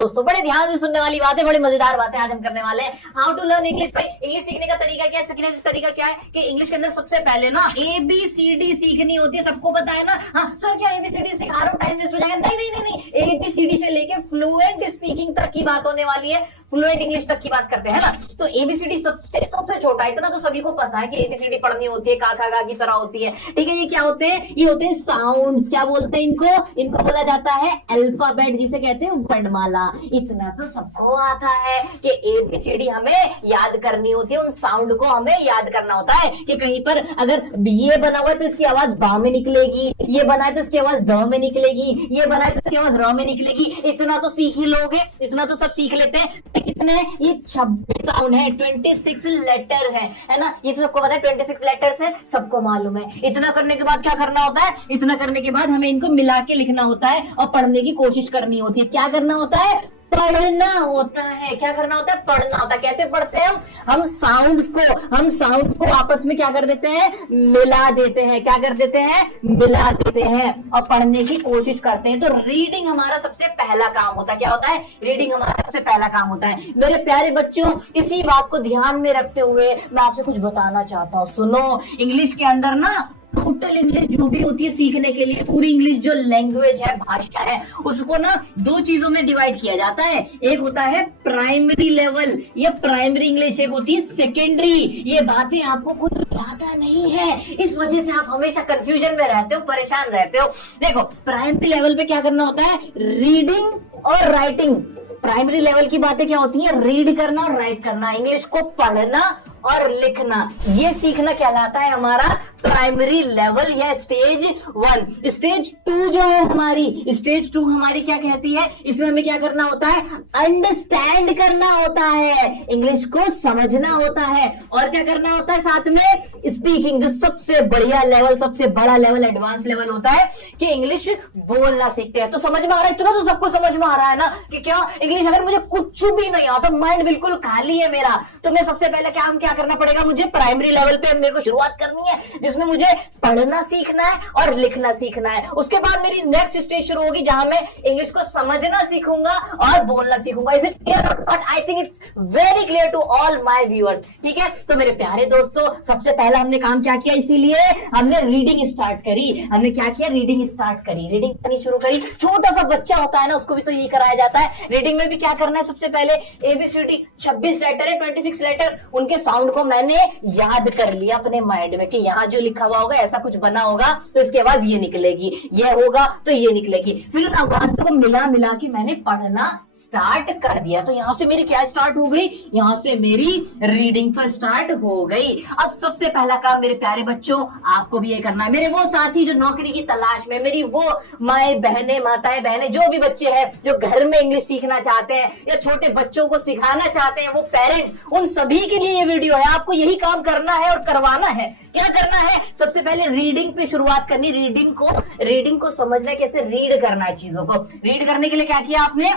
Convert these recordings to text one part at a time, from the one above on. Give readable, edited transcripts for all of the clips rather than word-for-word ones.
दोस्तों बड़े ध्यान से सुनने वाली बातें, बड़ी मजेदार बातें आज हम करने वाले हैं। How to learn English. English सीखने का तरीका क्या है? सीखने का तरीका क्या है कि इंग्लिश के अंदर सबसे पहले ना ABCD सीखनी होती है। सबको पता है ना? हाँ सर, क्या ABCD सिखा रहा हूँ, टाइम वेस्ट हो जाएगा? नहीं नहीं नहीं नहीं, ABCD से लेके फ्लुएंट स्पीकिंग तक की बात होने वाली है। फ्लुएंट इंग्लिश तक की बात करते हैं ना, तो ABCD सबसे छोटा है। इतना तो सभी को पता है कि ABCD पढ़नी होती है, का खा गा की तरह होती है। ठीक है, ये क्या होते हैं? ये होते हैं साउंड्स। क्या बोलते हैं इनको बोला जाता है अल्फाबेट, जिसे कहते हैं वर्णमाला। इतना तो सबको आता है कि ABCD हमें याद करनी होती है, उन साउंड को हमें याद करना होता है कि कहीं पर अगर ये बना हुआ है तो इसकी आवाज बा में निकलेगी, ये बना है तो इसकी आवाज द में निकलेगी, ये बना है तो इसकी आवाज र में निकलेगी। इतना तो सीख ही लोगे, इतना तो सब सीख लेते हैं। कितने? ये 26 साउंड है, 26 लेटर है ना? ये तो सबको पता है, 26 लेटर्स है, सबको मालूम है। इतना करने के बाद क्या करना होता है? इतना करने के बाद हमें इनको मिला के लिखना होता है और पढ़ने की कोशिश करनी होती है। क्या करना होता है? पढ़ना होता है। क्या करना होता है? पढ़ना होता है। कैसे पढ़ते हैं हम साउंड्स को आपस में क्या कर देते हैं? मिला देते हैं। क्या कर देते हैं? मिला देते हैं और पढ़ने की कोशिश करते हैं। तो रीडिंग हमारा सबसे पहला काम होता है। क्या होता है? रीडिंग हमारा सबसे पहला काम होता है। मेरे प्यारे बच्चों, इसी बात को ध्यान में रखते हुए मैं आपसे कुछ बताना चाहता हूँ। सुनो, इंग्लिश के अंदर ना टोटल इंग्लिश जो भी होती है सीखने के लिए, पूरी इंग्लिश जो लैंग्वेज है, भाषा है, उसको ना दो चीजों में डिवाइड किया जाता है। एक होता है प्राइमरी लेवल, ये प्राइमरी इंग्लिश। एक होती है सेकेंडरी। ये बातें आपको कुछ ज्यादा नहीं है, इस वजह से आप हमेशा कंफ्यूजन में रहते हो, परेशान रहते हो। देखो, प्राइमरी लेवल पे क्या करना होता है? रीडिंग और राइटिंग। प्राइमरी लेवल की बातें क्या होती है? रीड करना और राइट करना, इंग्लिश को पढ़ना और लिखना, ये सीखना कहलाता है हमारा प्राइमरी लेवल या स्टेज 1। स्टेज 2 जो है हमारी, स्टेज 2 हमारी क्या कहती है? इसमें हमें क्या करना होता है? अंडरस्टैंड करना होता है, इंग्लिश को समझना होता है। और क्या करना होता है साथ में? स्पीकिंग, जो सबसे बढ़िया लेवल, सबसे बड़ा लेवल, एडवांस लेवल होता है कि इंग्लिश बोलना सीखते हैं। तो समझ में आ रहा है? इतना तो सबको समझ में आ रहा है ना कि क्या इंग्लिश अगर मुझे कुछ भी नहीं आता, माइंड बिल्कुल खाली है मेरा, तो मैं सबसे पहले क्या करना पड़ेगा? मुझे प्राइमरी लेवल पे मेरे को शुरुआत करनी है, जिसमें मुझे पढ़ना सीखना है और लिखना सीखना है। उसके बाद मेरी नेक्स्ट स्टेज शुरू होगी जहां मैं इंग्लिश को समझना सीखूंगा और बोलना सीखूंगा। Is it clear? But I think it's very clear to all my viewers. ठीक है, तो मेरे प्यारे दोस्तों, सबसे पहला हमने काम क्या किया? इसीलिए हमने रीडिंग स्टार्ट करी। हमने क्या किया? रीडिंग स्टार्ट करी, रीडिंग करनी शुरू करी। छोटा सा बच्चा होता है ना, उसको भी तो यही कराया जाता है। रीडिंग में भी क्या करना है? सबसे पहले ABCD 26 लेटर है, 26 लेटर, उनके साउंड को मैंने याद कर लिया अपने माइंड में कि यहां जो लिखा हुआ होगा ऐसा कुछ बना होगा तो इसके बाद ये निकलेगी, ये होगा तो ये निकलेगी। फिर उन आवाज को मिला के मैंने पढ़ना स्टार्ट कर दिया। तो यहां से मेरी क्या स्टार्ट हो गई? यहां से मेरी रीडिंग तो स्टार्ट हो गई। अब सबसे पहला काम मेरे प्यारे बच्चों, आपको भी ये करना है। मेरे वो साथी जो नौकरी की तलाश में, मेरी वो माएं बहनें, माताएं बहनें, जो भी बच्चे हैं जो घर में इंग्लिश सीखना चाहते हैं या छोटे बच्चों को सिखाना चाहते हैं, वो पेरेंट्स, उन सभी के लिए ये वीडियो है। आपको यही काम करना है और करवाना है। क्या करना है? सबसे पहले रीडिंग पे शुरुआत करनी। रीडिंग को समझना, कैसे रीड करना है चीजों को। रीड करने के लिए क्या किया आपने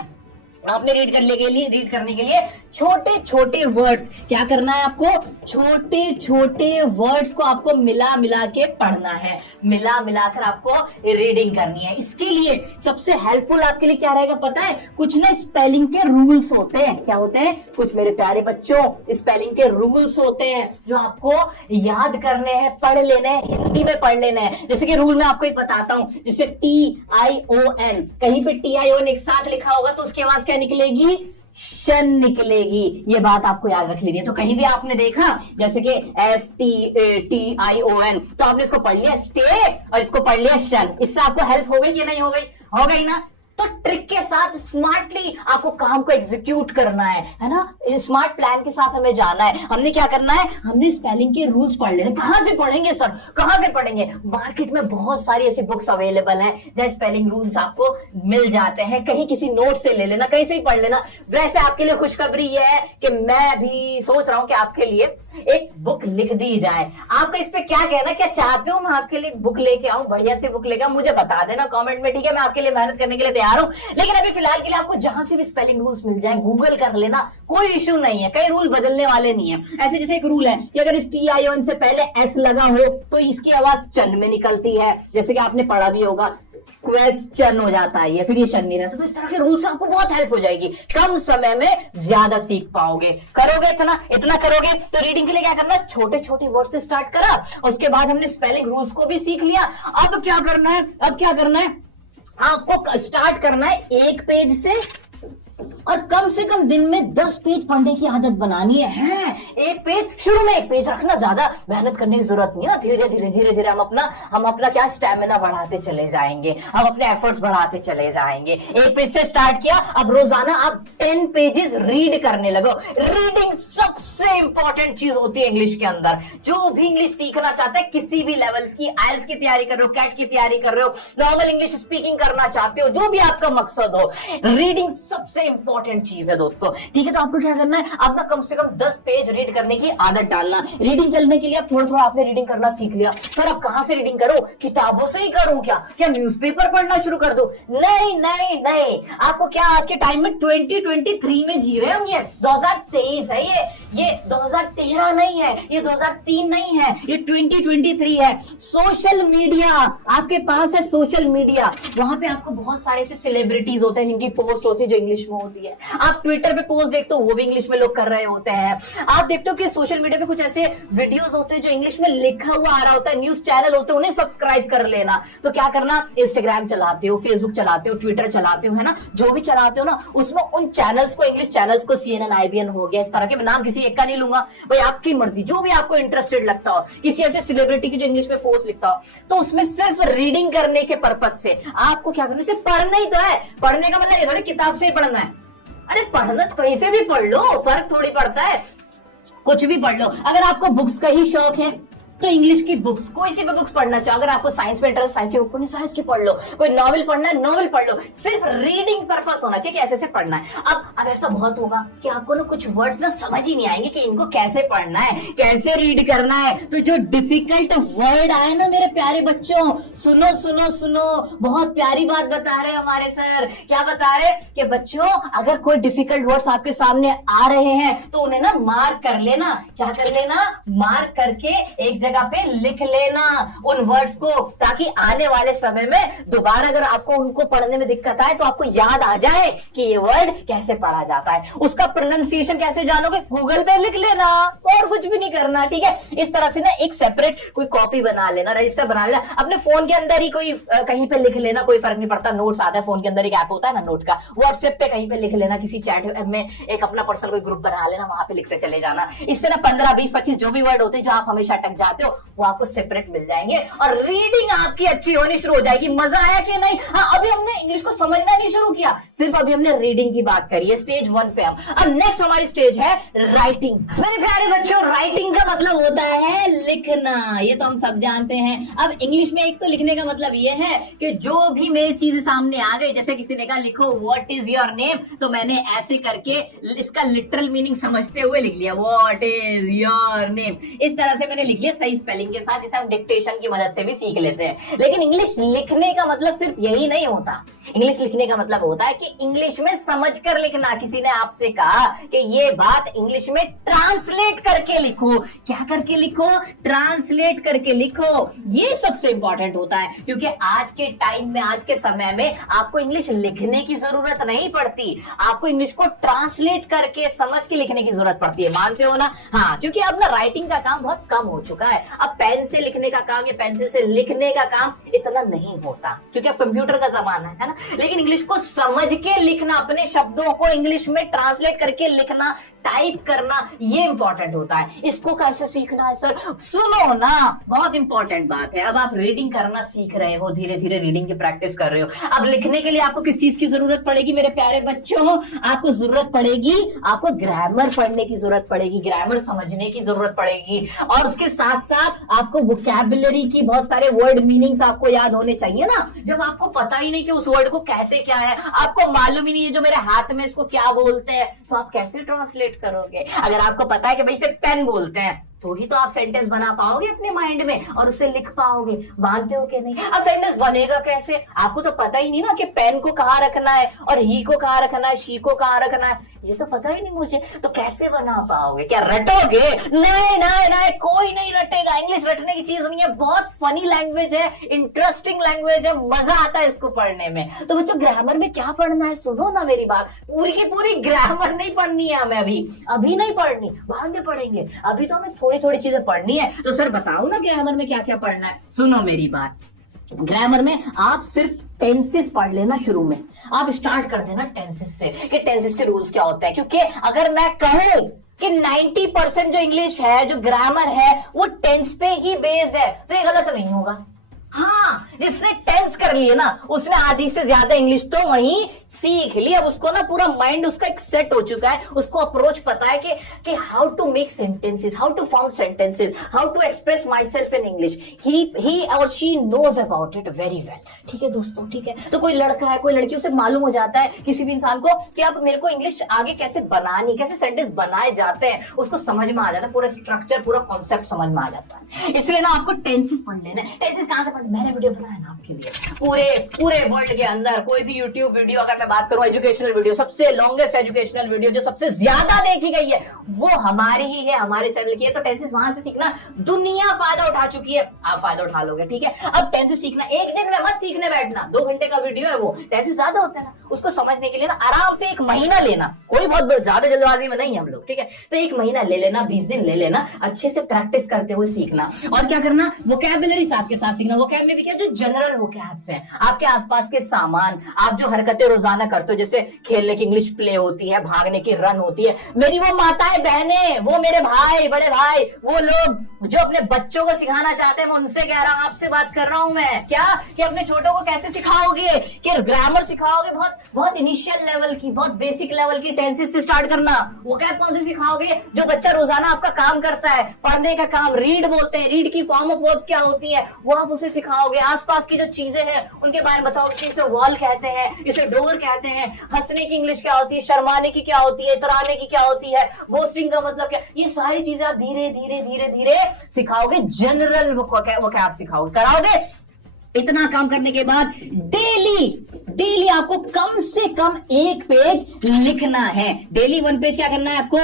रीड करने के लिए छोटे छोटे वर्ड्स, क्या करना है आपको? छोटे छोटे वर्ड्स को आपको मिला के पढ़ना है, मिलाकर आपको रीडिंग करनी है। इसके लिए सबसे हेल्पफुल आपके लिए क्या रहेगा पता है? कुछ ना स्पेलिंग के रूल्स होते हैं। क्या होते हैं? कुछ मेरे प्यारे बच्चों, स्पेलिंग के रूल्स होते हैं जो आपको याद करने हैं, पढ़ लेने हैं, हिंदी में पढ़ लेना है। जैसे कि रूल मैं आपको ही बताता हूं, जैसे TION, कहीं पे TION एक साथ लिखा होगा तो उसके आवाज क्या निकलेगी? शन निकलेगी। ये बात आपको याद रख लेनी है। तो कहीं भी आपने देखा जैसे कि STATION, तो आपने इसको पढ़ लिया स्टे और इसको पढ़ लिया शन। इससे आपको हेल्प हो गई कि नहीं हो गई? हो गई ना? तो ट्रिक के साथ स्मार्टली आपको काम को एग्जीक्यूट करना है ना? स्मार्ट प्लान के साथ हमें जाना है। हमने क्या करना है? हमने स्पेलिंग के रूल्स पढ़ लेने। कहां से पढ़ेंगे सर? कहां से पढ़ेंगे? मार्केट में बहुत सारी ऐसी बुक्स अवेलेबल हैं जहां स्पेलिंग रूल्स आपको मिल जाते हैं। कहीं किसी नोट से ले लेना, कहीं से ही पढ़ लेना। वैसे आपके लिए खुशखबरी यह है कि मैं भी सोच रहा हूं कि आपके लिए एक बुक लिख दी जाए। आपका इस पे क्या कहना? क्या चाहते हो मैं आपके लिए बुक लेके आऊं? बढ़िया से बुक लेके आऊं? मुझे बता देना कमेंट में। ठीक है, मैं आपके लिए मेहनत करने के लिए तैयार हूं। लेकिन अभी फिलहाल के लिए आपको जहां से भी स्पेलिंग रूल्स मिल जाए गूगल कर लेना, कोई इश्यू नहीं है। कई रूल बदलने वाले नहीं है। ऐसे जैसे एक रूल है कि अगर इस TION से पहले S लगा हो तो इसकी आवाज चन में निकलती है, जैसे कि आपने पढ़ा भी होगा। क्वेश्चन हो जाता है ये, फिर ये शन नहीं रहता। तो इस तरह के रूल्स आपको बहुत हेल्प हो जाएगी, कम समय में ज्यादा सीख पाओगे। करोगे इतना इतना करोगे तो रीडिंग के लिए क्या करना है, छोटे छोटे वर्ड से स्टार्ट करा, उसके बाद हमने स्पेलिंग रूल्स को भी सीख लिया। अब क्या करना है, अब क्या करना है, आपको स्टार्ट करना है एक पेज से, और कम से कम दिन में 10 पेज पढ़ने की आदत बनानी है। एक पेज, शुरू में एक पेज रखना, ज्यादा मेहनत करने की जरूरत नहीं है। धीरे धीरे हम अपना क्या स्टैमिना बढ़ाते चले जाएंगे, हम अपने एफर्ट्स बढ़ाते चले जाएंगे। एक पेज से स्टार्ट किया, अब रोजाना आप 10 पेजेस रीड करने लगो। रीडिंग सबसे इंपॉर्टेंट चीज होती है इंग्लिश के अंदर। जो भी इंग्लिश सीखना चाहता है, किसी भी लेवल्स की, आइल्स की तैयारी कर रहे हो, कैट की तैयारी कर रहे हो, नॉर्मल इंग्लिश स्पीकिंग करना चाहते हो, जो भी आपका मकसद हो, रीडिंग सबसे इंपॉर्टेंट चीज है दोस्तों। ठीक है, तो आपको क्या करना है, अपना कम से कम 10 पेज रीड करने की आदत डालना। रीडिंग करने के लिए आप थोड़ा थोड़ा आपने रीडिंग करना सीख लिया। सर अब कहां से रीडिंग करो, किताबों से ही करूं क्या न्यूज़पेपर पढ़ना शुरू कर दो? नहीं नहीं नहीं, आपको क्या आज के टाइम में 2023 में जी रहे हम, ये 2023 है, ये 2013 नहीं है, ये 2003 नहीं है, ये 2023 है। सोशल मीडिया आपके पास है, सोशल मीडिया, वहां पे आपको बहुत सारे ऐसे सेलिब्रिटीज होते हैं जिनकी पोस्ट होती है जो इंग्लिश में होती है। आप ट्विटर पे पोस्ट देखते हो, वो भी इंग्लिश में लोग कर रहे होते हैं। आप देखते हो कि सोशल मीडिया पे कुछ ऐसे वीडियोस होते हैं जो इंग्लिश में लिखा हुआ आ रहा होता है, न्यूज चैनल होते हैं, उन्हें सब्सक्राइब कर लेना। तो क्या करना, इंस्टाग्राम चलाते हो, फेसबुक चलाते हो, ट्विटर चलाते हो, है ना, जो भी चलाते हो ना, उसमें उन चैनल्स को, इंग्लिश चैनल्स को, CNN, IBN हो गया, इस तरह के, नाम किसी एक का नहीं लूंगा भाई, आपकी मर्जी, जो भी आपको इंटरेस्टेड लगता हो, किसी ऐसे सेलिब्रिटी की जो इंग्लिश में पोस्ट लिखता हो, तो उसमें सिर्फ रीडिंग करने के पर्पज से आपको क्या करना, सिर्फ पढ़ना ही तो है। पढ़ने का मतलब ये थोड़ी किताब से ही पढ़ना है। अरे पढ़ना तो कहीं से भी पढ़ लो, फर्क थोड़ी पड़ता है, कुछ भी पढ़ लो। अगर आपको बुक्स का ही शौक है तो इंग्लिश की बुक्स, कोई सी भी बुक्स पढ़ना चाहो। अगर आपको साइंस में इंटरेस्ट, साइंस की बुक पढ़नी, साइंस की पढ़ लो। कोई नॉवेल पढ़ना है, नॉवेल पढ़ लो। सिर्फ रीडिंग पर्पस होना चाहिए कि ऐसे ऐसे पढ़ना है। अब ऐसा बहुत होगा कि आपको ना कुछ वर्ड्स ना समझ ही नहीं आएंगे कि इनको कैसे पढ़ना है, कैसे रीड करना है। तो जो डिफिकल्ट वर्ड आए ना मेरे प्यारे बच्चों, सुनो सुनो सुनो, बहुत प्यारी बात बता रहे हमारे सर। क्या बता रहे कि बच्चों, अगर कोई डिफिकल्ट वर्ड्स आपके सामने आ रहे हैं तो उन्हें ना मार्क कर लेना। क्या कर लेना, मार्क करके एक जगह पे लिख लेना उन वर्ड्स को, ताकि आने वाले समय में दोबारा अगर आपको उनको पढ़ने में दिक्कत आए तो आपको याद आ जाए कि ये वर्ड कैसे पढ़ा जाता है। उसका प्रोनाउंसिएशन कैसे जानोगे, गूगल पे लिख लेना, और कुछ भी नहीं करना। ठीक है, इस तरह से ना एक सेपरेट कोई कॉपी बना लेना, रजिस्टर बना लेना, अपने फोन के अंदर ही कोई कहीं पे लिख लेना, कोई फर्क नहीं पड़ता। नोट्स आता है फोन के अंदर, एक ऐप होता है ना नोट का, व्हाट्सएप पे कहीं पे लिख लेना, किसी चैट में एक अपना पर्सनल कोई ग्रुप बना लेना, वहां पे लिखते चले जाना। इससे ना 15, 20, 25 जो भी वर्ड होते हैं जो आप हमेशा अटक जाते हो, वो आपको सेपरेट मिल जाएंगे और रीडिंग आपकी अच्छी होनी शुरू हो जाएगी। मजा आया कि नहीं? हाँ, अभी हमने इंग्लिश को समझना नहीं शुरू किया, सिर्फ अभी हमने रीडिंग की बात करी है, स्टेज 1 पे हम। अब नेक्स्ट हमारी स्टेज है राइटिंग। मेरे प्यारे बच्चों, राइटिंग का मतलब होता है लिखना, ये तो हम सब जानते हैं। अब इंग्लिश में एक तो लिखने का मतलब ये है कि जो भी मेरी चीज सामने आ गई, जैसे किसी ने कहा लिखो व्हाट इज योर नेम, तो मैंने ऐसे करके इसका लिटरल मीनिंग समझते हुए लिख लिया, व्हाट इज योर नेम। इस तरह से मैंने लिख लिया सही स्पेलिंग के साथ, जिसे हम डिक्टेशन की मदद से भी सीख लेते हैं। लेकिन इंग्लिश लिखने का मतलब सिर्फ यही नहीं होता। इंग्लिश लिखने का मतलब होता है कि इंग्लिश में समझकर लिखना। किसी ने आपसे कहा कि ये बात इंग्लिश में ट्रांसलेट करके लिखो। क्या करके लिखो? ट्रांसलेट करके लिखो। ये सबसे इंपॉर्टेंट होता है, क्योंकि आज के टाइम में, आज के समय में आपको इंग्लिश लिखने की जरूरत नहीं पड़ती, आपको इंग्लिश को ट्रांसलेट करके समझ के लिखने की जरूरत पड़ती है। मानते हो ना? हाँ, क्योंकि अब ना राइटिंग का काम बहुत कम हो चुका है। अब पेन से लिखने का काम या पेंसिल से लिखने का काम इतना नहीं होता, क्योंकि अब कंप्यूटर का जमाना है ना। लेकिन इंग्लिश को समझ के लिखना, अपने शब्दों को इंग्लिश में ट्रांसलेट करके लिखना, टाइप करना, ये इंपॉर्टेंट होता है। इसको कैसे सीखना है सर? सुनो ना, बहुत इंपॉर्टेंट बात है। अब आप रीडिंग करना सीख रहे हो, धीरे धीरे रीडिंग की प्रैक्टिस कर रहे हो। अब लिखने के लिए आपको किस चीज की जरूरत पड़ेगी मेरे प्यारे बच्चों? आपको जरूरत पड़ेगी, आपको ग्रामर पढ़ने की जरूरत पड़ेगी, ग्रामर समझने की जरूरत पड़ेगी, और उसके साथ साथ आपको वोकैबुलरी की बहुत सारे वर्ड मीनिंग्स आपको याद होने चाहिए ना। जब आपको पता ही नहीं कि उस वर्ड को कहते क्या है, आपको मालूम ही नहीं है जो मेरे हाथ में इसको क्या बोलते हैं, तो आप कैसे ट्रांसलेट करोगे? अगर आपको पता है कि भाई इसे पेन बोलते हैं, तो ही तो आप सेंटेंस बना पाओगे अपने माइंड में और उसे लिख पाओगे। मानते हो कि नहीं? अब सेंटेंस बनेगा कैसे? आपको तो पता ही नहीं ना कि पेन को कहाँ रखना है और ही को कहाँ रखना है, शी को कहाँ रखना है, ये तो पता ही नहीं मुझे। तो कैसे बना पाओगे? क्या रटोगे? नहीं नहीं नहीं, कोई नहीं रटेगा। इंग्लिश रटने की चीज नहीं है, बहुत फनी लैंग्वेज है, इंटरेस्टिंग लैंग्वेज है, मजा आता है इसको पढ़ने में। तो बच्चों ग्रामर में क्या पढ़ना है, सुनो ना मेरी बात। पूरी की पूरी ग्रामर नहीं पढ़नी है हमें, अभी नहीं पढ़नी, बाद में पढ़ेंगे। अभी तो हमें थोड़ी थोड़ी चीजें पढ़नी है। तो सर बताओ ना ग्रामर में क्या क्या पढ़ना है। सुनो मेरी बात, ग्रामर में आप सिर्फ टेंसेस पढ़ लेना। शुरू में आप स्टार्ट कर देना टेंसेस से कि टेंसेस के रूल्स क्या होते हैं। क्योंकि अगर मैं कहूं कि 90% जो इंग्लिश है, जो ग्रामर है, वो टेंस पे ही बेस्ड है, तो ये गलत नहीं होगा। हाँ, जिसने टेंस कर लिए ना, उसने आधी से ज्यादा इंग्लिश तो वहीं सीख ली। अब उसको ना पूरा माइंड उसका एक सेट हो चुका है, उसको अप्रोच पता है कि how to make sentences, how to form sentences, how to express myself in English. He और she knows about it very well. ठीक है दोस्तों, ठीक है। तो कोई लड़का है, कोई लड़की, उसे मालूम हो जाता है किसी भी इंसान को कि अब मेरे को इंग्लिश आगे कैसे बनानी, कैसे सेंटेंस बनाए जाते हैं, उसको समझ में आ जाता है, पूरा स्ट्रक्चर, पूरा कॉन्सेप्ट समझ में आ जाता है। इसलिए ना आपको टेंसेस पढ़ लेना है। टेंसेस कहां से पढ़ना? मैंने वीडियो बनाया ना आपके लिए, पूरे वर्ल्ड के अंदर कोई भी यूट्यूब वीडियो, अगर मैं बात करूं एजुकेशनल वीडियो, सबसे लॉन्गेस्ट एजुकेशनल वीडियो जो सबसे ज्यादा देखी गई है, वो हमारी ही है, हमारे चैनल की है। तो टेंसेस वहां से सीखना, दुनिया फायदा उठा चुकी है, आप फायदा उठा लोगे। ठीक है, अब टेंसेस सीखना, एक दिन में मत सीखने बैठना, 2 घंटे का वीडियो है वो, टेंसेस ज्यादा होता है ना, उसको समझने के लिए ना आराम से 1 महीना लेना। कोई बहुत ज्यादा जल्दबाजी में नहीं हम लोग, ठीक है। तो 1 महीना ले लेना, 20 दिन ले लेना, अच्छे से प्रैक्टिस करते हुए सीखना। और क्या करना? वोकैबुलरी साथ के साथ सीखना। वोकैब में भी क्या, जो जनरल वोकैब्स हैं, आपके आसपास के सामान, आप जो हरकतें रोजाना करते हो, जैसे खेलने की इंग्लिश प्ले होती है, भागने की रन होती है। मेरी वो माताएं बहनें, वो मेरे भाई, बड़े भाई, वो लोग जो अपने बच्चों को सिखाना चाहते हैं, मैं उनसे कह रहा हूं, आपसे बात कर रहा हूं मैं। क्या कि अपने छोटों को कैसे सिखाओगे? कि ग्रामर सिखाओगे, बहुत बहुत इनिशियल लेवल की, बहुत बेसिक लेवल की टेंसेस से स्टार्ट करना। वो क्या कौन से सिखाओगे? जो बच्चा रोजाना आपका काम करता है, पढ़ने का काम, रीड बोलते हैं, रीड की फॉर्म ऑफ वर्ब्स क्या होती है, वो आप उसे सिखाओगे। आसपास की जो चीजें हैं उनके बारे में बताओगे कि इसे वॉल कहते हैं, इसे डोर कहते हैं, हंसने की इंग्लिश क्या होती है, शर्माने की क्या होती है, इतराने की क्या होती है, बोस्टिंग का मतलब क्या, ये सारी चीजें आप धीरे धीरे धीरे धीरे सिखाओगे। जनरल वोकैब सिखाओगे, कराओगे। इतना काम करने के बाद डेली आपको कम से कम 1 पेज लिखना है। डेली 1 पेज क्या करना है आपको?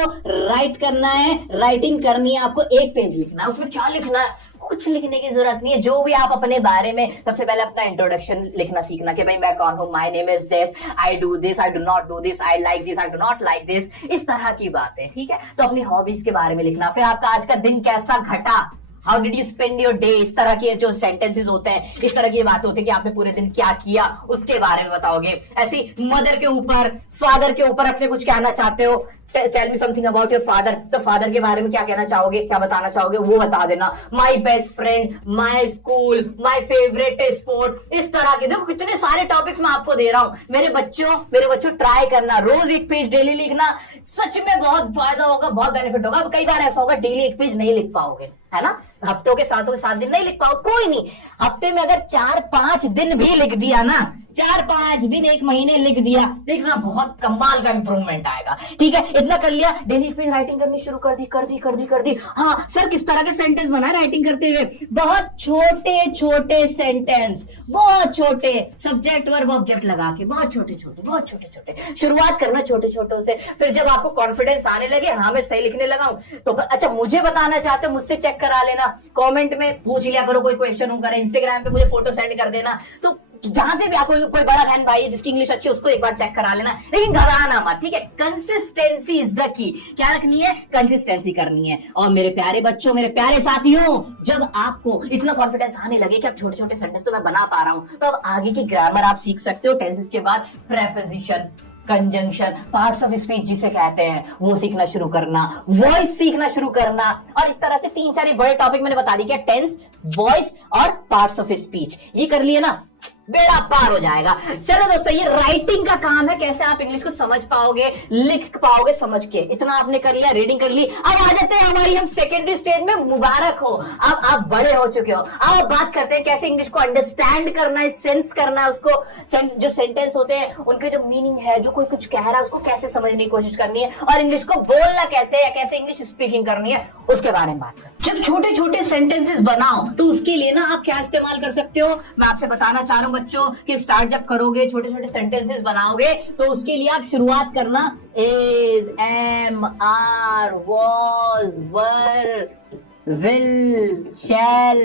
राइट करना है, राइटिंग करनी है आपको। 1 पेज लिखना है। उसमें क्या लिखना है? कुछ लिखने की जरूरत नहीं है। जो भी आप अपने बारे में, सबसे पहले अपना इंट्रोडक्शन लिखना सीखना कि भाई मैं कौन हूं, my name is this, I do this, I do not do this, I like this, I do not like this, इस तरह की बातें। ठीक है, तो अपनी हॉबीज के बारे में लिखना। फिर आपका आज का दिन कैसा घटा, how did you spend your day, इस तरह के जो सेंटेंसेस होते हैं, इस तरह की बातें होती है कि आपने पूरे दिन क्या किया, उसके बारे में बताओगे। ऐसी मदर के ऊपर, फादर के ऊपर अपने कुछ कहना चाहते हो, tell me something about your father, तो फादर के बारे में क्या कहना चाहोगे, क्या बताना चाहोगे, वो बता देना। My best friend, my school, my favourite sport, इस तरह के। देखो कितने सारे टॉपिक्स मैं आपको दे रहा हूं। मेरे बच्चों ट्राई करना, रोज 1 पेज डेली लिखना। सच में बहुत फायदा होगा, बहुत बेनिफिट होगा। कई बार ऐसा होगा डेली 1 पेज नहीं लिख पाओगे, है ना, हफ्तों के 7 दिन नहीं लिख पाओ, कोई नहीं। हफ्ते में अगर 4-5 दिन भी लिख दिया ना, 4-5 दिन, 1 महीने लिख दिया, देखना बहुत कमाल का इंप्रूवमेंट आएगा। ठीक है, इतना कर लिया, डेली 1 पेज राइटिंग करनी शुरू कर दी। हाँ सर, किस तरह के सेंटेंस बना राइटिंग करते हुए? बहुत छोटे सेंटेंस, बहुत छोटे, सब्जेक्ट वर्ब ऑब्जेक्ट लगा के, बहुत छोटे। शुरुआत करना छोटे से। फिर जब आपको कॉन्फिडेंस आने लगे, हाँ मैं सही लिखने लगा हूं, तो अच्छा मुझे बताना चाहते हो, मुझसे चेक करा लेना, कमेंट में पूछ लिया करो, कोई क्वेश्चन होगा, इंस्टाग्राम पे मुझे फोटो सेंड कर देना। तो जहां से भी आपको कोई बड़ा बहन भाई है जिसकी इंग्लिश अच्छी है, उसको एक बार चेक करा लेना, लेकिन घबराना मत। ठीक है, कंसिस्टेंसी इज द की। क्या रखनी है? कंसिस्टेंसी करनी है। और मेरे प्यारे बच्चों, मेरे प्यारे साथियों, जब आपको इतना कॉन्फिडेंस आने लगे कि अब छोटे सेंटेंस तो मैं बना पा रहा हूं, तो अब आगे की ग्रामर आप सीख सकते हो। टेंसेस के बाद preposition, conjunction, parts of speech जिसे कहते हैं, वो सीखना शुरू करना, वॉइस सीखना शुरू करना। और इस तरह से 3-4 बड़े टॉपिक मैंने बता दी, क्या टेंस, वॉइस और पार्ट्स ऑफ स्पीच। ये कर लिए ना, बेड़ा पार हो जाएगा। चलो दोस्तों, ये राइटिंग का काम है, कैसे आप इंग्लिश को समझ पाओगे, लिख पाओगे समझ के। इतना आपने कर लिया, रीडिंग कर ली। अब आ जाते हैं हमारी हम सेकेंडरी स्टेज में। मुबारक हो, अब आप बड़े हो चुके हो। अब बात करते हैं कैसे इंग्लिश को अंडरस्टैंड करना है, सेंस करना है उसको। जो सेंटेंस होते हैं उनके जो मीनिंग है, जो कोई कुछ कह रहा है उसको कैसे समझने की कोशिश करनी है, और इंग्लिश को बोलना कैसे, या कैसे इंग्लिश स्पीकिंग करनी है, उसके बारे में बात करते हैं। जब छोटे छोटे सेंटेंसेस बनाओ तो उसके लिए ना आप क्या इस्तेमाल कर सकते हो, मैं आपसे बताना चाह रहा हूं बच्चों कि स्टार्ट जब करोगे, छोटे छोटे सेंटेंसेस बनाओगे, तो उसके लिए आप शुरुआत करना is, am, are, was, were, will, shall,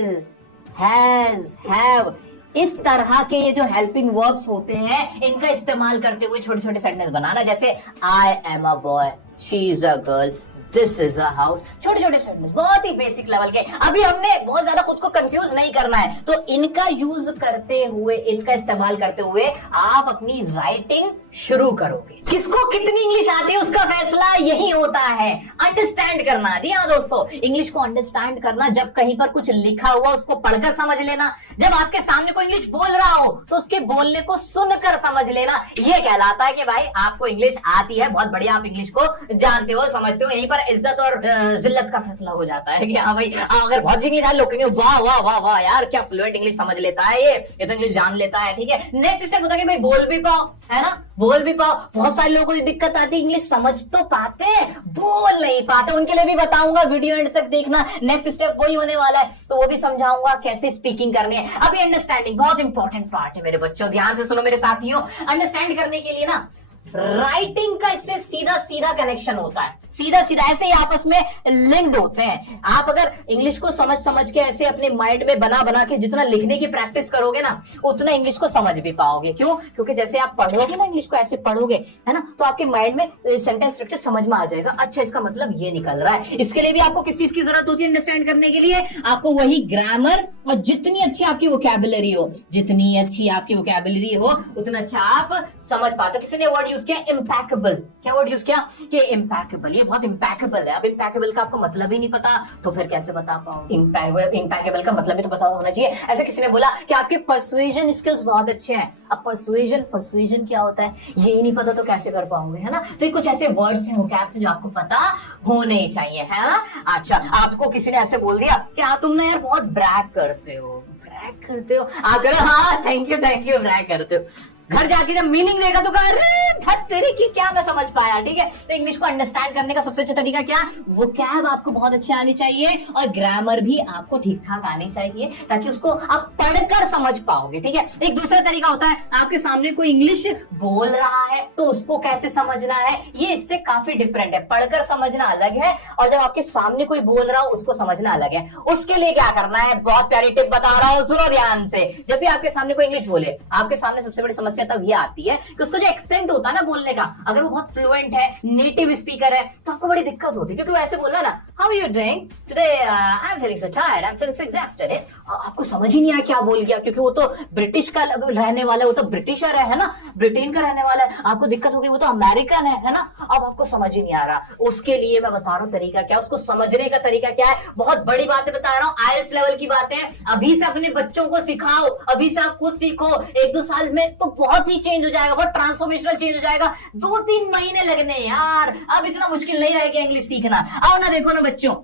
has, have. इस तरह के ये जो हेल्पिंग वर्ब्स होते हैं इनका इस्तेमाल करते हुए छोटे छोटे सेंटेंस बनाना। जैसे I am a boy, she is a girl, this is a house. छोटे छोटे सेंटेंस, बहुत ही बेसिक लेवल के। अभी हमने बहुत ज्यादा खुद को कंफ्यूज नहीं करना है, तो इनका यूज करते हुए, इनका इस्तेमाल करते हुए आप अपनी राइटिंग शुरू करोगे। किसको कितनी इंग्लिश आती है उसका फैसला यही होता है, अंडरस्टैंड करना। जी हाँ दोस्तों, इंग्लिश को अंडरस्टैंड करना, जब कहीं पर कुछ लिखा हुआ उसको पढ़कर समझ लेना, जब आपके सामने कोई इंग्लिश बोल रहा हो तो उसके बोलने को सुनकर समझ लेना, ये कहलाता है कि भाई आपको इंग्लिश आती है, बहुत बढ़िया, आप इंग्लिश को जानते हो, समझते हो। यहीं पर इज्जत और जिल्लत का फैसला हो जाता है कि हाँ भाई, अगर बहुत इंग्लिश लोग कहेंगे वाह वाह वाह वाह यार, क्या फ्लुएंट इंग्लिश समझ लेता है ये तो इंग्लिश जान लेता है। ठीक है, नेक्स्ट स्टेप होता है कि भाई बोल भी पाओ, है ना, बोल भी पाओ। बहुत सारे लोगों को दिक्कत आती है, इंग्लिश समझ तो पाते हैं, बोल नहीं पाते। उनके लिए भी बताऊंगा, वीडियो एंड तक देखना। नेक्स्ट स्टेप वही होने वाला है, तो वो भी समझाऊंगा कैसे स्पीकिंग करनी है। अभी अंडरस्टैंडिंग बहुत इंपॉर्टेंट पार्ट है मेरे बच्चों, ध्यान से सुनो मेरे साथियों। अंडरस्टैंड करने के लिए ना राइटिंग का इससे सीधा सीधा कनेक्शन होता है, सीधा सीधा ऐसे ही आपस में लिंक्ड होते हैं। आप अगर इंग्लिश को समझ समझ के ऐसे अपने माइंड में बना बना के जितना लिखने की प्रैक्टिस करोगे ना, उतना इंग्लिश को समझ भी पाओगे। क्यों? क्योंकि जैसे आप पढ़ोगे ना, इंग्लिश को ऐसे पढ़ोगे, है ना, तो आपके माइंड में सेंटेंस स्ट्रक्चर समझ में आ जाएगा। अच्छा, इसका मतलब ये निकल रहा है। इसके लिए भी आपको किस चीज की जरूरत होती है अंडरस्टैंड करने के लिए? आपको वही ग्रामर, और जितनी अच्छी आपकी वोकैबुलरी हो, जितनी अच्छी आपकी वोकैबुलरी हो उतना अच्छा आप समझ पाते हो। किसी ने वर्ड यूज किया इम्पैकेबल, क्या वर्ड यूज किया कि इम्पैकेबल, ये बहुत इम्पैकेबल है। अब इम्पैकेबल का आपको मतलब ही नहीं पता तो फिर कैसे बता पाओ? इम्पैकेबल का मतलब भी तो पता होना चाहिए। ऐसे किसी ने बोला कि आपके परसुएजन स्किल्स बहुत अच्छे हैं। अब परसुएजन क्या होता है ये ही नहीं पता तो कैसे कर पाओगे, है ना। तो कुछ ऐसे वर्ड्स हैं, वोकैब्स जो आपको पता होने चाहिए, है ना। अच्छा, आपको किसी ने ऐसे बोल दिया कि आप तुम ना यार बहुत ब्रैग करते हो, आप कह रहे हाँ थैंक यू ब्रैग करते हो। घर जाके जब मीनिंग देगा तो कहा अरे धत तेरे की, क्या मैं समझ पाया। ठीक है, तो इंग्लिश को अंडरस्टैंड करने का सबसे अच्छा तरीका क्या? वोकैब आपको बहुत अच्छे आनी चाहिए और ग्रामर भी आपको ठीक ठाक आनी चाहिए, ताकि उसको आप पढ़कर समझ पाओगे। ठीक है, एक दूसरा तरीका होता है, आपके सामने कोई इंग्लिश बोल रहा है तो उसको कैसे समझना है, ये इससे काफी डिफरेंट है। पढ़कर समझना अलग है और जब आपके सामने कोई बोल रहा हो उसको समझना अलग है। उसके लिए क्या करना है, बहुत प्यारी टिप बता रहा हूं, सुनो ध्यान से। जब भी आपके सामने कोई इंग्लिश बोले, आपके सामने सबसे बड़ी समस्या तब ये आती है कि उसको जो एक्सेंट होता है ना बोलने का, अगर वो बहुत फ्लुएंट है, नेटिव स्पीकर है, तो आपको बड़ी दिक्कत होती है। क्योंकि वो ऐसे बोल रहा है ना, how are you doing today, I am feeling so tired, I am feeling so exhausted, आपको समझ ही नहीं आया क्या बोल गया, क्योंकि वो तो ब्रिटिश का रहने वाला है, वो तो ब्रिटिशर है ना, ब्रिटेन का रहने वाला है। आपको दिक्कत होगी, वो तो अमेरिकन है ना। अब आपको समझ ही नहीं आ रहा। उसके लिए मैं बता रहा हूँ तरीका क्या, उसको समझने का तरीका क्या है। बहुत बड़ी बातें बता रहा हूँ, आईएलटीएस लेवल की बातें। अभी से अपने बच्चों को सिखाओ, अभी से आप खुद सीखो। 1-2 साल में तो बहुत ही चेंज हो जाएगा, बहुत ट्रांसफॉर्मेशनल चेंज हो जाएगा। 2-3 महीने लगने यार, अब इतना मुश्किल नहीं रहेगा इंग्लिश सीखना। आओ ना, देखो ना बच्चों,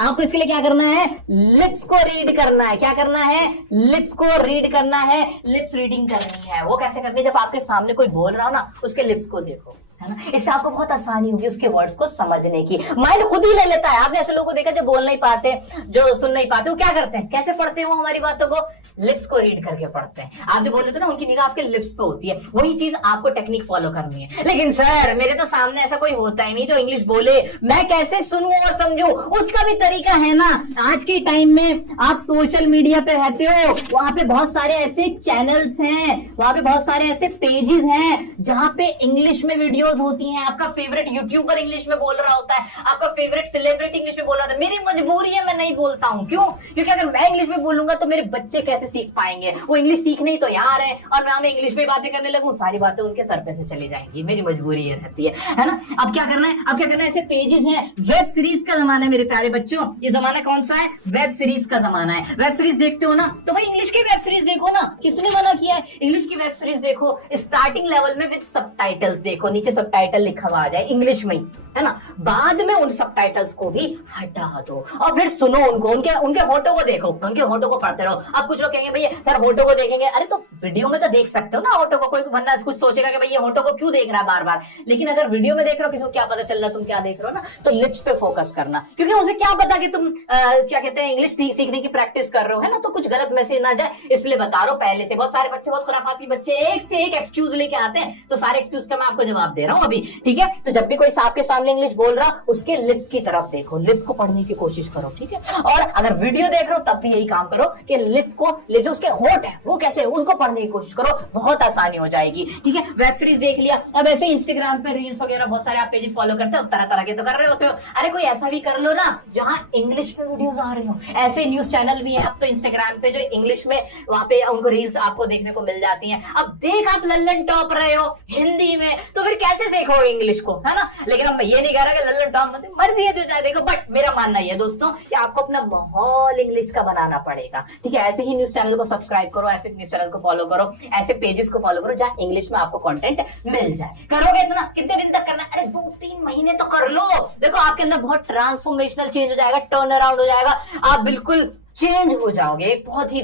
आपको इसके लिए क्या करना है, लिप्स को रीड करना है। क्या करना है? लिप्स को रीड करना है, लिप्स रीडिंग करनी है। वो कैसे करनी है? जब आपके सामने कोई बोल रहा हो ना, उसके लिप्स को देखो, है ना। इससे आपको बहुत आसानी होगी उसके वर्ड्स को समझने की। माइंड खुद ही ले लेता है। आपने ऐसे लोगों को देखा जो बोल नहीं पाते, जो सुन नहीं पाते, वो क्या करते हैं, कैसे पढ़ते हैं वो हमारी बातों को? लिप्स को रीड करके पढ़ते हैं। आप जो बोल रहे थे ना, उनकी निगाह आपके लिप्स पे होती है। वही चीज आपको टेक्निक फॉलो करनी है। लेकिन सर मेरे तो सामने ऐसा कोई होता ही नहीं जो इंग्लिश बोले, मैं कैसे सुनूं और समझूं? उसका भी तरीका है ना। आज के टाइम में आप सोशल मीडिया पे रहते हो, वहां पे बहुत सारे ऐसे चैनल्स हैं, वहां पे बहुत सारे ऐसे पेजेस हैं जहां पे इंग्लिश में वीडियोस होती हैं। आपका फेवरेट यूट्यूबर इंग्लिश में बोल रहा होता है, आपका फेवरेट सेलिब्रिटी इंग्लिश में बोल रहा होता है। मेरी मजबूरी है, मैं नहीं बोलता हूं। क्यों? क्योंकि अगर मैं इंग्लिश में बोलूंगा तो मेरे बच्चे कैसे कैसे सीख पाएंगे? वो इंग्लिश सीखने ही तो यहाँ है और मैं हमें इंग्लिश में बातें करने लगूं, सारी बातें उनके सर पे से चली जाएंगी। मेरी मजबूरी ये रहती है ना। अब क्या करना है, अब क्या करना है, ऐसे पेजेस हैं। वेब सीरीज का जमाना है मेरे प्यारे बच्चों। ये जमाना कौन सा है? वेब सीरीज का जमाना है। वेब सीरीज देखते हो ना, तो भाई इंग्लिश की वेब सीरीज देखो ना, किसने मना किया है? इंग्लिश की वेब सीरीज देखो, स्टार्टिंग लेवल में विद सबटाइटल्स देखो, नीचे सबटाइटल लिखा हुआ आ जाए इंग्लिश में ही, है ना। बाद में उन सबटाइटल्स को भी हटा दो और फिर सुनो उनको, उनके होठों को देखो, उनके होठों को पढ़ते रहो। अब कुछ लोग कहेंगे भैया सर होठों को देखेंगे, अरे तो वीडियो में तो देख सकते हो ना होठों को। कोई वरना कुछ सोचेगा कि भाई ये होठों को क्यों देख रहा है बार बार, लेकिन अगर वीडियो में देख रहे हो किसी को क्या पता चल रहा है तुम क्या देख रहे हो ना। तो लिप्स पे फोकस करना, क्योंकि उसे क्या पता कि तुम क्या कहते हैं इंग्लिश सीखने की प्रैक्टिस कर रहे हो, है ना। तो कुछ गलत मैसेज ना जाए इसलिए बता रहा हूं पहले से। बहुत सारे बच्चे, बहुत खुराफाती बच्चे एक से एक एक्सक्यूज लेके आते हैं, तो सारे एक्सक्यूज का मैं आपको जवाब दे रहा हूं अभी, ठीक है। तो जब भी कोई आपके सामने इंग्लिश बोल रहा, उसके लिप्स की तरफ देखो, लिप्स को पढ़ने की कोशिश करो, ठीक है। और अगर वीडियो देख रहे हो तब भी यही काम करो कि लिप को, जो उसके होठ है वो कैसे, उनको पढ़ने की कोशिश करो, बहुत आसानी हो जाएगी, ठीक है। वेब सीरीज देख लिया, अब ऐसे इंस्टाग्राम पे रील्स वगैरह बहुत सारे आप पेजेस फॉलो करते हो, तरह तरह के तो कर रहे होते हो। अरे कोई ऐसा भी कर लो ना जहां इंग्लिश में वीडियोस आ रही हो। ऐसे न्यूज चैनल भी है अब तो इंस्टाग्राम पे जो इंग्लिश में, वहां पे उनको रील्स आपको देखने को मिल जाती हैं। अब देख आप लल्लन टॉप रहे हो हिंदी में, तो फिर कैसे देखो इंग्लिश को, है ना। लेकिन हम ये नहीं कह रहा कि लल्लन टॉप मतलब मर्जी है जो चाहे देखो, बट मेरा मानना ये है दोस्तों कि आपको अपना माहौल इंग्लिश का बनाना पड़ेगा, ठीक है। ऐसे ही न्यूज चैनल को सब्सक्राइब करो, ऐसे न्यूज चैनल को फॉलो करो, ऐसे पेजेस को फॉलो करो जहां इंग्लिश में आपको कंटेंट मिल जाए। करोगे इतना, कितने दिन तक करना? अरे 2-3 महीने तो कर लो, देखो आपके अंदर बहुत ट्रांसफॉर्मेशनल चेंज हो जाएगा, टर्न अराउंड हो जाएगा, आप बिल्कुल चेंज हो जाओगे। एक बहुत ही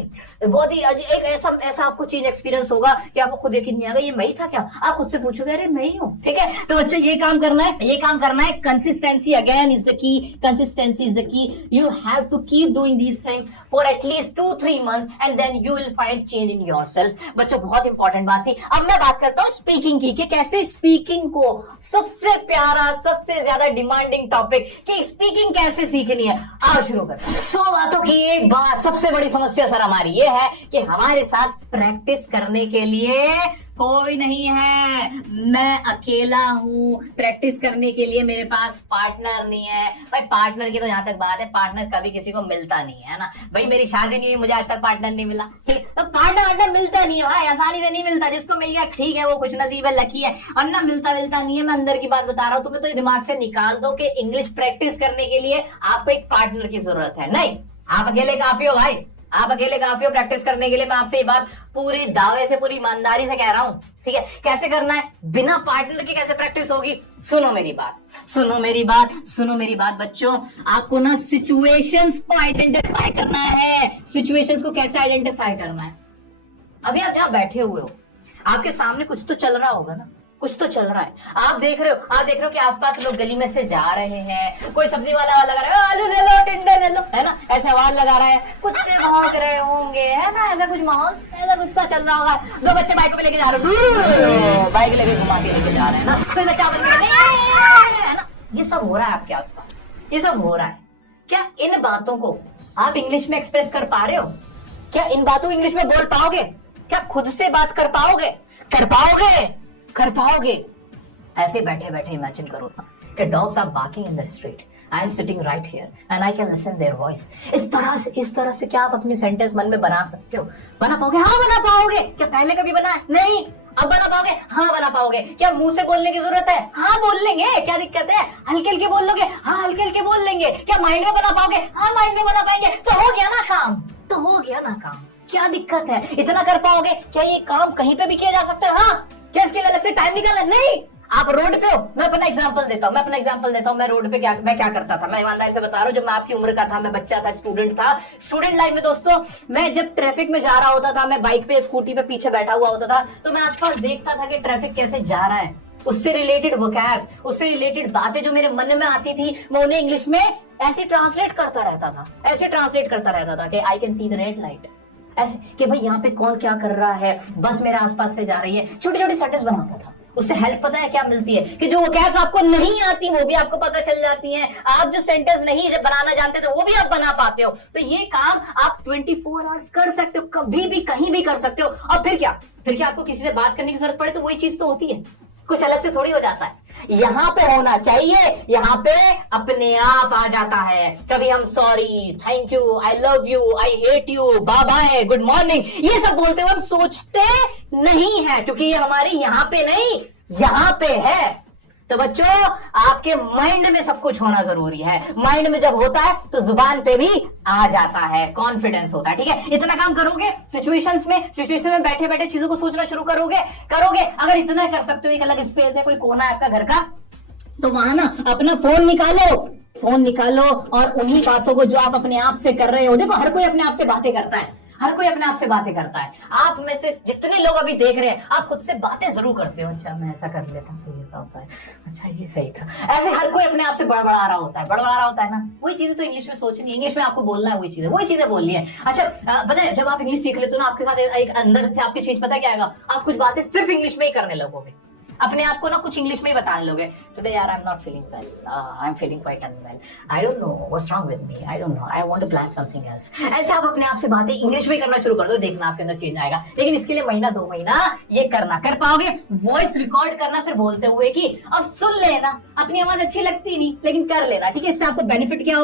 एक ऐसा आपको चेंज एक्सपीरियंस होगा कि आपको खुद यकीन नहीं आएगा ये मैं ही था क्या। आप खुद से पूछोगे अरे मैं ही हूं, ठीक है। तो बच्चों ये काम करना है, consistency again is the key, consistency is the key. You have to keep doing these things for at least 2-3 months and then you will find change in yourself. बच्चों बहुत इंपॉर्टेंट बात थी। अब मैं बात करता हूं स्पीकिंग की, कि कैसे स्पीकिंग को, सबसे प्यारा, सबसे ज्यादा डिमांडिंग टॉपिक कि स्पीकिंग कैसे सीखनी है। आओ शुरू करते हैं। 100 बातों की एक बात, सबसे बड़ी समस्या सर हमारी ये है कि हमारे साथ प्रैक्टिस करने के लिए कोई नहीं है, मैं अकेला हूं। प्रैक्टिस करने के लिए मेरे पास पार्टनर नहीं है। भाई पार्टनर की तो यहां तक बात है, पार्टनर कभी किसी को मिलता नहीं है ना। भाई मेरी शादी नहीं हुई, मुझे आज तक पार्टनर नहीं मिला, ठीक। तो पार्टनर मिलता नहीं है भाई, आसानी से नहीं मिलता। जिसको मिल गया ठीक है, वो कुछ नसीब है, लकी है, और ना मिलता नहीं है। मैं अंदर की बात बता रहा हूं तुम्हें, तो दिमाग से निकाल दो कि इंग्लिश प्रैक्टिस करने के लिए आपको एक पार्टनर की जरूरत है। नहीं, आप अकेले काफी हो भाई, आप अकेले काफी हो प्रैक्टिस करने के लिए। मैं आपसे ये बात पूरी दावे से, पूरी ईमानदारी से कह रहा हूं, ठीक है। कैसे करना है, बिना पार्टनर के कैसे प्रैक्टिस होगी? सुनो मेरी बात बच्चों। आपको ना सिचुएशंस को आइडेंटिफाई करना है। सिचुएशंस को कैसे आइडेंटिफाई करना है? अभी आप जहां बैठे हुए हो, आपके सामने कुछ तो चल रहा होगा ना, कुछ तो चल रहा है। आप देख रहे हो कि आसपास लोग गली में से जा रहे हैं, कोई सब्जी वाला लगा रहा है, आलू ले लो, टिंडे ले लो, है ना, ऐसे आवाज लगा रहा है, कुत्ते भाग रहे होंगे, है ना, ऐसा कुछ माहौल, ऐसा कुछ सा चल रहा होगा। 2 बच्चे बाइक पे लेके जा रहे हो, बाइक लेके घुमा के लेके जा रहे हैं ना, कोई बच्चा है ना, ये सब हो रहा है आपके आसपास, ये सब हो रहा है। क्या इन बातों को आप इंग्लिश में एक्सप्रेस कर पा रहे हो? क्या इन बातों को इंग्लिश में बोल पाओगे? क्या खुद से बात कर पाओगे? कर पाओगे? ऐसे बैठे बैठे इमेजिन करो ना कि dogs are barking in the street, I am sitting right here and I can listen their voice. इस तरह से क्या आप अपनी सेंटेंस मन में बना सकते हो? बना पाओगे? हाँ बना पाओगे। क्या पहले कभी बना है? नहीं। अब बना पाओगे? हाँ बना पाओगे। क्या मुंह से बोलने की जरूरत है? हाँ बोल लेंगे, क्या दिक्कत है? हल्के हल्के बोल लोगे? हाँ हल्के हल्के बोल लेंगे। क्या माइंड में बना पाओगे? हाँ माइंड में बना पाएंगे। तो हो गया ना काम, क्या दिक्कत है? इतना कर पाओगे? क्या ये काम कहीं पे भी किया जा सकता है? हाँ। क्या इसके लिए अलग से टाइम निकालना? नहीं। आप रोड पे हो, मैं अपना एग्जांपल देता हूं। मैं रोड पे मैं क्या करता था, मैं ईमानदारी से बता रहा हूं। जब मैं आपकी उम्र का था, मैं बच्चा था, स्टूडेंट था, स्टूडेंट लाइफ में दोस्तों, मैं जब ट्रैफिक में जा रहा होता था, मैं बाइक पे, स्कूटी पे पीछे बैठा हुआ होता था, तो मैं आसपास देखता था कि ट्रैफिक कैसे जा रहा है। उससे रिलेटेड वोकैब, उससे रिलेटेड बातें जो मेरे मन में आती थी, मैं उन्हें इंग्लिश में ऐसे ट्रांसलेट करता रहता था कि I can see the red light, ऐसे कि भाई यहाँ पे कौन क्या कर रहा है, बस मेरे आसपास से जा रही है। छोटी छोटी सेंटेंस बनाता था। उससे हेल्प पता है क्या मिलती है कि जो वोकैब्स आपको नहीं आती वो भी आपको पता चल जाती हैं। आप जो सेंटेंस नहीं जब बनाना जानते तो वो भी आप बना पाते हो। तो ये काम आप 24 आवर्स कर सकते हो, कभी भी कहीं भी कर सकते हो। और फिर क्या आपको किसी से बात करने की जरूरत पड़े तो वही चीज तो होती है। कुछ अलग से थोड़ी हो जाता है। यहां पे होना चाहिए, यहां पे अपने आप आ जाता है। कभी हम sorry, thank you, I love you, I hate you, bye bye, good morning, ये सब बोलते हुए हम सोचते नहीं है, क्योंकि ये हमारे यहां पे नहीं, यहां पे है। तो बच्चों, आपके माइंड में सब कुछ होना जरूरी है। माइंड में जब होता है तो जुबान पे भी आ जाता है, कॉन्फिडेंस होता है। ठीक है, इतना काम करोगे सिचुएशन में बैठे बैठे चीजों को सोचना शुरू करोगे। अगर इतना कर सकते हो, एक अलग स्पेस है, कोई कोना है आपका घर का, तो वहां ना अपना फोन निकालो और उन्हीं बातों को जो आप अपने आप से कर रहे हो, देखो हर कोई अपने आप से बातें करता है, हर कोई अपने आप से बातें करता है। आप में से जितने लोग अभी देख रहे हैं, आप खुद से बातें जरूर करते हो, अच्छा मैं ऐसा कर लेता हूँ, ये होता है, अच्छा ये सही था। ऐसे हर कोई अपने आप से बड़बड़ा रहा होता है ना। वही चीजें तो इंग्लिश में सोचनी, इंग्लिश में आपको बोलना है, वही चीजें बोलनी है। अच्छा पता है, जब आप इंग्लिश सीख लेते हो ना, आपके साथ एक अंदर से आपकी चीज पता क्या आएगा, आप कुछ बातें सिर्फ इंग्लिश में ही करने लगोगे, अपने आप को ना कुछ इंग्लिश में ही बताने लोगे। टुडे यार I am not feeling well, I am feeling quite unwell, I don't know what's wrong with me, I don't know, I want to plan something else. ऐसे आप अपने आप से बातें इंग्लिश में करना शुरू कर दो, देखना आपके अंदर चेंज आएगा। लेकिन इसके लिए महीना 2 महीना ये करना, कर पाओगे। वॉइस रिकॉर्ड करना फिर बोलते हुए कि और सुन लेना, अपनी आवाज अच्छी लगती नहीं लेकिन कर लेना। ठीक है, इससे आपको बेनिफिट क्या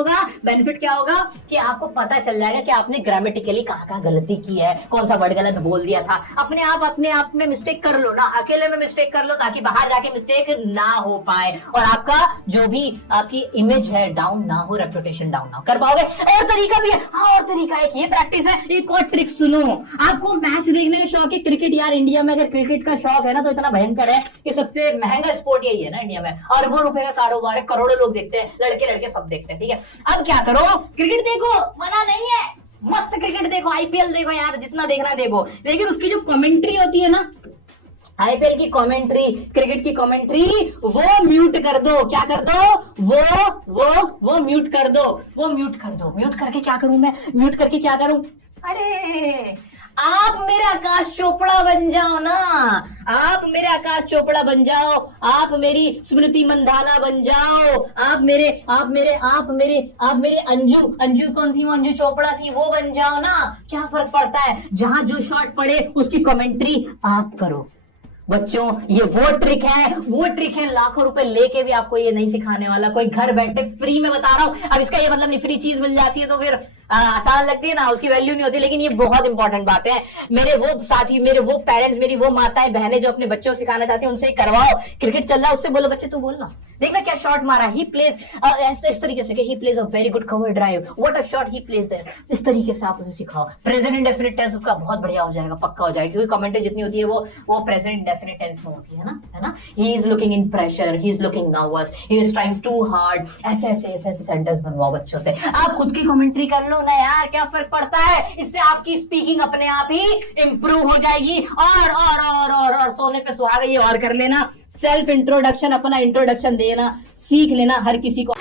होगा कि आपको पता चल जाएगा कि आपने ग्रामेटिकली कहाँ गलती की है, कौन सा वर्ड गलत बोल दिया था। अपने आप में मिस्टेक कर लो ना, अकेले में मिस्टेक कर लो, ताकि बाहर जाके मिस्टेक ना हो पाए और आपका जो भी आपकी इमेज है डाउन ना हो, रेपुटेशन डाउन ना हो। कर पाओगे। और तरीका भी है, और तरीका एक ये प्रैक्टिस है। एक और ट्रिक सुनो, आपको मैच देखने का शौक है, क्रिकेट यार, इंडिया में अगर क्रिकेट का शौक है ना तो इतना भयंकर है कि सबसे महंगा स्पोर्ट यही है ना इंडिया में, अरबों रुपए का कारोबार है, करोड़ों लोग देखते हैं, लड़के सब देखते हैं। ठीक है, अब क्या करो, क्रिकेट देखो, मना नहीं है, मस्त क्रिकेट देखो, आईपीएल देखो यार, जितना देखना देखो, लेकिन उसकी जो कमेंट्री होती है ना, आईपीएल की कमेंट्री, क्रिकेट की कमेंट्री, वो म्यूट कर दो। क्या कर दो? वो म्यूट कर दो, म्यूट करके क्या करूं मैं? अरे आप मेरे आकाश चोपड़ा बन जाओ ना, आप मेरी स्मृति मंधाना बन जाओ, आप मेरे अंजू कौन थी, वो अंजू चोपड़ा थी, वो बन जाओ ना। क्या फर्क पड़ता है, जहां जो शॉट पड़े उसकी कमेंट्री आप करो। बच्चों ये वो ट्रिक है, लाखों रुपए लेके भी आपको ये नहीं सिखाने वाला कोई, घर बैठे फ्री में बता रहा हूं। अब इसका ये मतलब नहीं फ्री चीज मिल जाती है तो फिर आसान लगती है ना, उसकी वैल्यू नहीं होती। लेकिन ये बहुत इंपॉर्टेंट बात है। मेरे वो साथी, मेरे वो पेरेंट्स, मेरी वो माताएं बहनें जो अपने बच्चों को सिखाना चाहती हैं, उनसे करवाओ। क्रिकेट चल रहा है, उससे बोलो बच्चे तू बोलना, देखना क्या शॉट मारा, ही प्लेज इस तरीके से, he plays a very good cover drive, what a shot he plays there. इस तरीके से आप उसे सिखाओ। प्रेजेंट इंडेफिनिट टेंस उसका बहुत बढ़िया हो जाएगा, पक्का हो जाएगा, क्योंकि कमेंट्री जितनी होती है वो प्रेजेंट इंडेफिनिट टेंस में होती है ना। He is looking in pressure, he is looking nervous, he is trying too hard. ऐसे सेंटेंस बनवाओ बच्चों से। आप खुद की कमेंट्री कर लो ना यार, क्या फर्क पड़ता है, इससे आपकी स्पीकिंग अपने आप ही इंप्रूव हो जाएगी। और सोने पे सुहागा ये और कर लेना, सेल्फ इंट्रोडक्शन, अपना इंट्रोडक्शन देना सीख लेना। हर किसी को